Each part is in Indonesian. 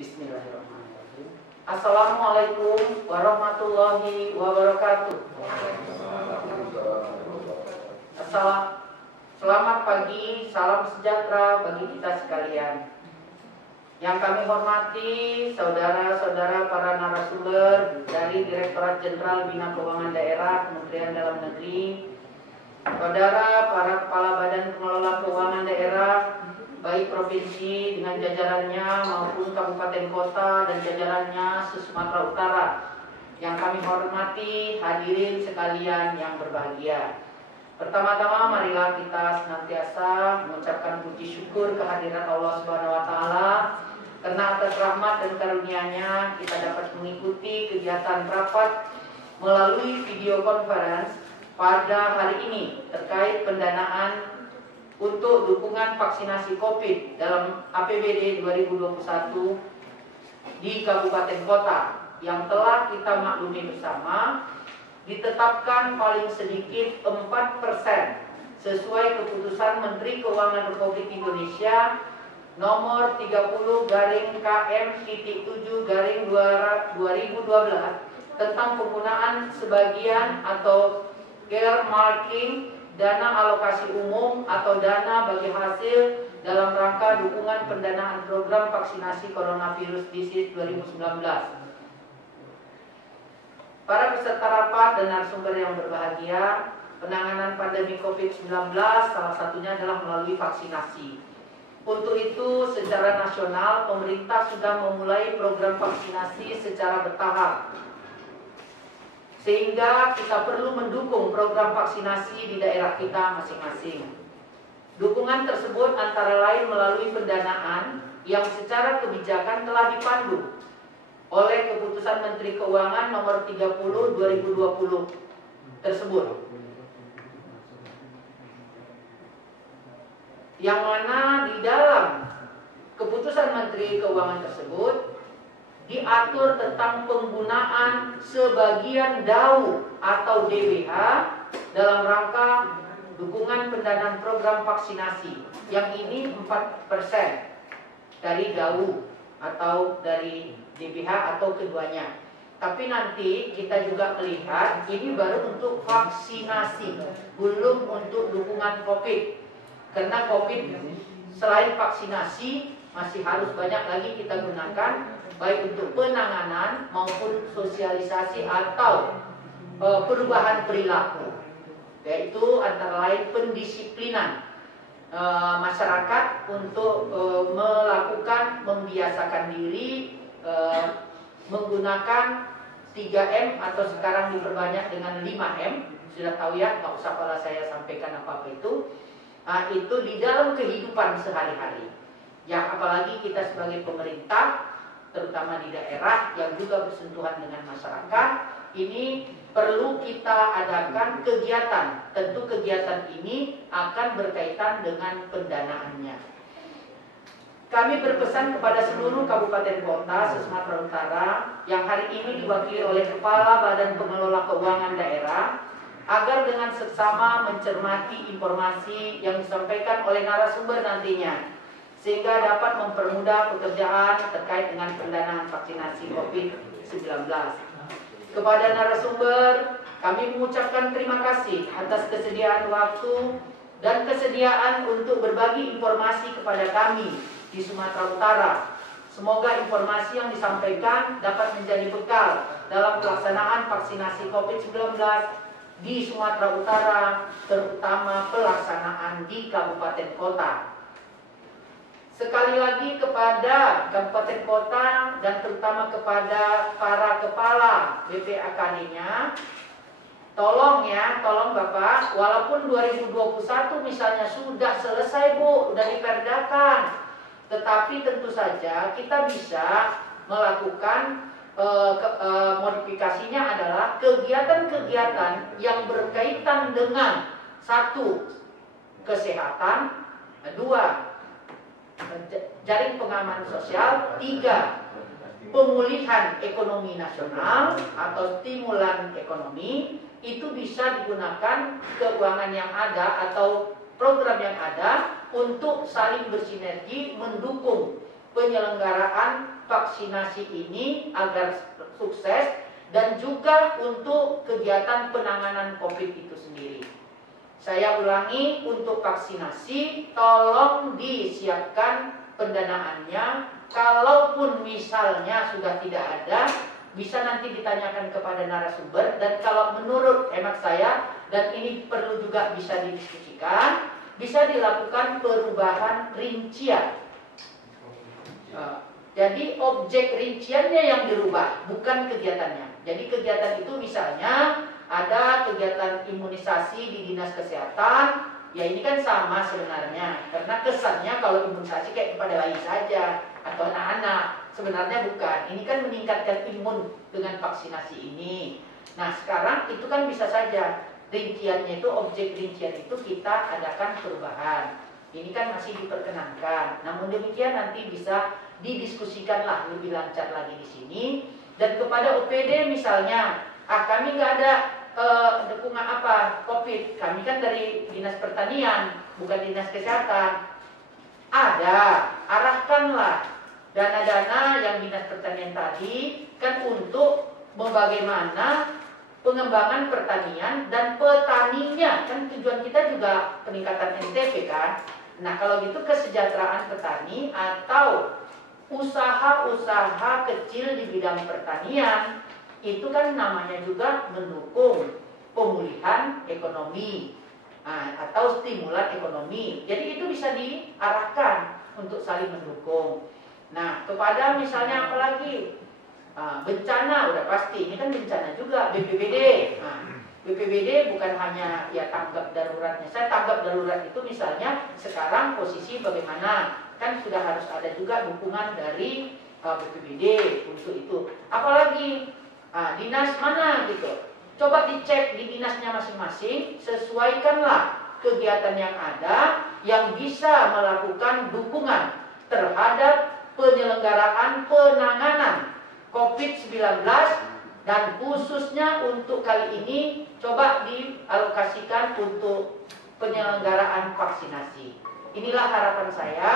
Bismillahirrahmanirrahim. Assalamualaikum warahmatullahi wabarakatuh. Selamat pagi, salam sejahtera bagi kita sekalian. Yang kami hormati saudara-saudara para narasumber dari Direktorat Jenderal Bina Keuangan Daerah Kementerian Dalam Negeri, saudara para kepala badan pengelola keuangan daerah, baik provinsi dengan jajarannya maupun kabupaten kota dan jajarannya se-Sumatera Utara. Yang kami hormati hadirin sekalian yang berbahagia. Pertama-tama marilah kita senantiasa mengucapkan puji syukur kehadiran Allah Subhanahu wa taala karena atas rahmat dan karunia-Nya kita dapat mengikuti kegiatan rapat melalui video conference pada hari ini terkait pendanaan untuk dukungan vaksinasi COVID dalam APBD 2021 di kabupaten kota yang telah kita maklumi bersama ditetapkan paling sedikit 4% sesuai keputusan Menteri Keuangan Republik Indonesia nomor 30-KM-7-2012 tentang penggunaan sebagian atau earmarking dana alokasi umum atau dana bagi hasil dalam rangka dukungan pendanaan program vaksinasi coronavirus disease 2019. Para peserta rapat dan narasumber yang berbahagia, penanganan pandemi COVID-19 salah satunya adalah melalui vaksinasi. Untuk itu, secara nasional pemerintah sudah memulai program vaksinasi secara bertahap. Sehingga kita perlu mendukung program vaksinasi di daerah kita masing-masing. Dukungan tersebut antara lain melalui pendanaan yang secara kebijakan telah dipandu oleh keputusan Menteri Keuangan nomor 30/2020 tersebut. Yang mana di dalam keputusan Menteri Keuangan tersebut diatur tentang penggunaan sebagian DAU atau DBH dalam rangka dukungan pendanaan program vaksinasi. Yang ini 4% dari DAU atau dari DBH atau keduanya. Tapi nanti kita juga melihat ini baru untuk vaksinasi, belum untuk dukungan COVID. Karena COVID selain vaksinasi masih harus banyak lagi kita gunakan, baik untuk penanganan maupun sosialisasi atau perubahan perilaku, yaitu antara lain pendisiplinan masyarakat untuk melakukan, membiasakan diri menggunakan 3M atau sekarang diperbanyak dengan 5M. Sudah tahu ya, nggak usah pula saya sampaikan apa-apa itu. Itu di dalam kehidupan sehari-hari. Ya, apalagi kita sebagai pemerintah, terutama di daerah yang juga bersentuhan dengan masyarakat, ini perlu kita adakan kegiatan. Tentu kegiatan ini akan berkaitan dengan pendanaannya. Kami berpesan kepada seluruh kabupaten kota se-Sumatera Utara yang hari ini diwakili oleh Kepala Badan Pengelola Keuangan Daerah agar dengan seksama mencermati informasi yang disampaikan oleh narasumber nantinya, sehingga dapat mempermudah pekerjaan terkait dengan pendanaan vaksinasi COVID-19. Kepada narasumber, kami mengucapkan terima kasih atas kesediaan waktu dan kesediaan untuk berbagi informasi kepada kami di Sumatera Utara. Semoga informasi yang disampaikan dapat menjadi bekal dalam pelaksanaan vaksinasi COVID-19 di Sumatera Utara, terutama pelaksanaan di kabupaten kota. Sekali lagi kepada kabupaten kota dan terutama kepada para kepala BPAKD-nya, tolong ya, tolong Bapak, walaupun 2021 misalnya sudah selesai Bu, sudah diperdakan, tetapi tentu saja kita bisa melakukan modifikasinya adalah kegiatan-kegiatan yang berkaitan dengan 1. Kesehatan, 2. Jaring pengaman sosial, 3. Pemulihan ekonomi nasional atau stimulan ekonomi. Itu bisa digunakan keuangan yang ada atau program yang ada untuk saling bersinergi mendukung penyelenggaraan vaksinasi ini agar sukses dan juga untuk kegiatan penanganan COVID itu sendiri. Saya ulangi, untuk vaksinasi tolong disiapkan pendanaannya. Kalaupun misalnya sudah tidak ada, bisa nanti ditanyakan kepada narasumber. Dan kalau menurut hemat saya, dan ini perlu juga bisa didiskusikan, bisa dilakukan perubahan rincian. Jadi objek rinciannya yang dirubah, bukan kegiatannya. Jadi kegiatan itu misalnya ada kegiatan imunisasi di Dinas Kesehatan, ya ini kan sama sebenarnya. Karena kesannya kalau imunisasi kayak kepada bayi saja atau anak-anak, sebenarnya bukan. Ini kan meningkatkan imun dengan vaksinasi ini. Nah sekarang itu kan bisa saja rinciannya itu, objek rincian itu kita adakan perubahan. Ini kan masih diperkenankan. Namun demikian nanti bisa didiskusikanlah lebih lancar lagi di sini. Dan kepada OPD misalnya, kami nggak ada dukungan apa COVID. Kami kan dari Dinas Pertanian, bukan Dinas Kesehatan. Ada, arahkanlah dana-dana yang Dinas Pertanian tadi kan untuk bagaimana pengembangan pertanian dan petaninya. Kan tujuan kita juga peningkatan NTP kan. Nah kalau gitu kesejahteraan petani atau usaha-usaha kecil di bidang pertanian itu kan namanya juga mendukung pemulihan ekonomi atau stimulan ekonomi. Jadi itu bisa diarahkan untuk saling mendukung. Nah kepada misalnya apalagi bencana, udah pasti ini kan bencana juga, BPBD. BPBD bukan hanya ya tanggap daruratnya. Saya tanggap darurat itu misalnya sekarang posisi bagaimana, kan sudah harus ada juga dukungan dari BPBD untuk itu. Apalagi dinas mana gitu, coba dicek di dinasnya masing-masing, sesuaikanlah kegiatan yang ada yang bisa melakukan dukungan terhadap penyelenggaraan penanganan COVID-19. Dan khususnya untuk kali ini coba dialokasikan untuk penyelenggaraan vaksinasi. Inilah harapan saya.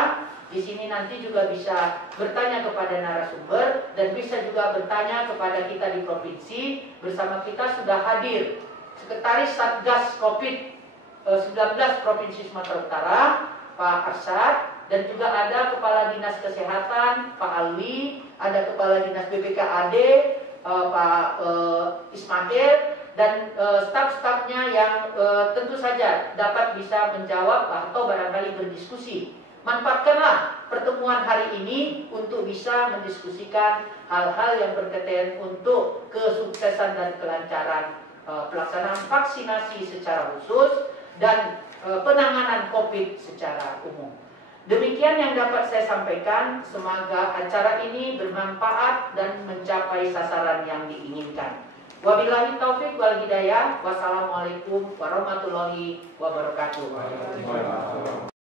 Di sini nanti juga bisa bertanya kepada narasumber dan bisa juga bertanya kepada kita di provinsi. Bersama kita sudah hadir Sekretaris Satgas COVID-19 Provinsi Sumatera Utara, Pak Arsad, dan juga ada Kepala Dinas Kesehatan, Pak Alwi, ada Kepala Dinas BPKAD, Pak Ismail, dan staf-stafnya yang tentu saja dapat bisa menjawab atau barangkali berdiskusi. Manfaatkanlah pertemuan hari ini untuk bisa mendiskusikan hal-hal yang berkaitan untuk kesuksesan dan kelancaran pelaksanaan vaksinasi secara khusus dan penanganan COVID secara umum. Demikian yang dapat saya sampaikan. Semoga acara ini bermanfaat dan mencapai sasaran yang diinginkan. Wabillahi taufik wal hidayah. Wassalamualaikum warahmatullahi wabarakatuh.